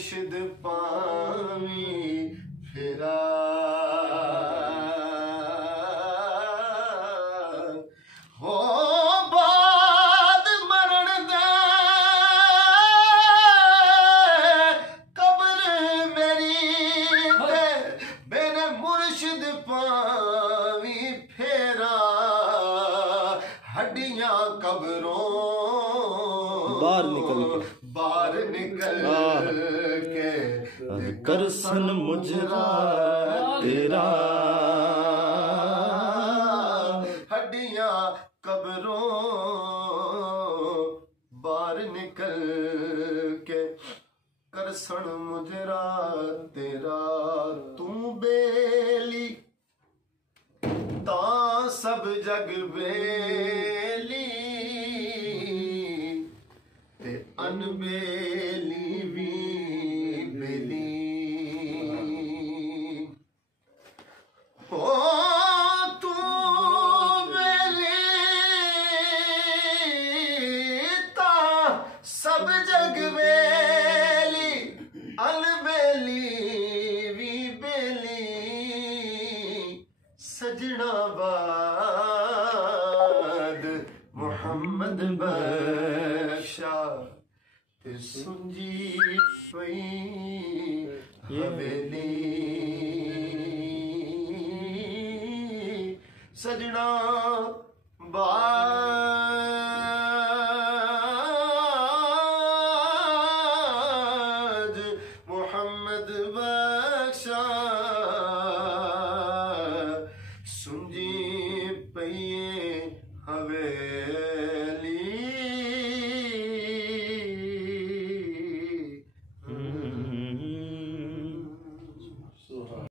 मुर्शिद पावी फेरा हो बाद मरण दे कब्र मेरी ते मेरे मुर्शिद पावी फेरा हड्डियां कब्रों बाहर निकल के कर सन मुजरा तेरा हड्डियां कब्रों बाहर निकल के कर सन मुजरा तेरा तू बेली ता सब जग बेली ते अनबेली भी बेली ओ तू बेली ता सब जग बेली अनबेली भी बेली सजना बाद मुहम्मद बख्शा ते सुंजी पई हवेली सजना बाद